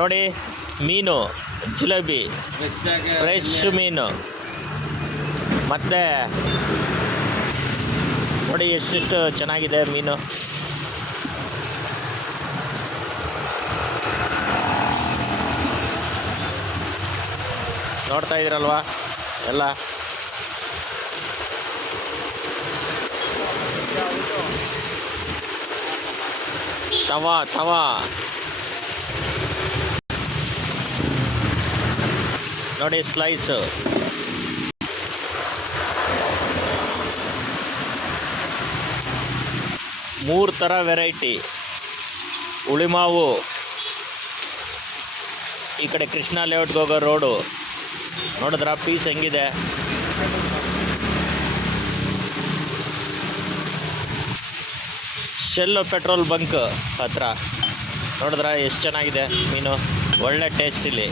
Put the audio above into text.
ನೋಡಿ ಮೀನು ಜಿಲೇಬಿ ಫ್ರೆಶ್ ಮೀನು. ಮತ್ತು ನೋಡಿ ಎಷ್ಟೆಷ್ಟು ಚೆನ್ನಾಗಿದೆ ಮೀನು. ನೋಡ್ತಾ ಇದ್ದೀರಲ್ವಾ ಎಲ್ಲ. ತವಾ ನೋಡಿ ಸ್ಲೈಸು. ಮೂರು ಥರ ವೆರೈಟಿ. ಉಳಿಮಾವು ಈ ಕಡೆ ಕೃಷ್ಣ ಲೇಔಟ್ಗೆ ಹೋಗೋ ರೋಡು ನೋಡಿದ್ರ ಪೀಸ್ ಹೆಂಗಿದೆ. ಶೆಲ್ ಪೆಟ್ರೋಲ್ ಬಂಕ್ ಹತ್ರ ನೋಡಿದ್ರ ಎಷ್ಟು ಚೆನ್ನಾಗಿದೆ ಮೀನು. ಒಳ್ಳೆ ಟೇಸ್ಟ್ ಇಲ್ಲಿ.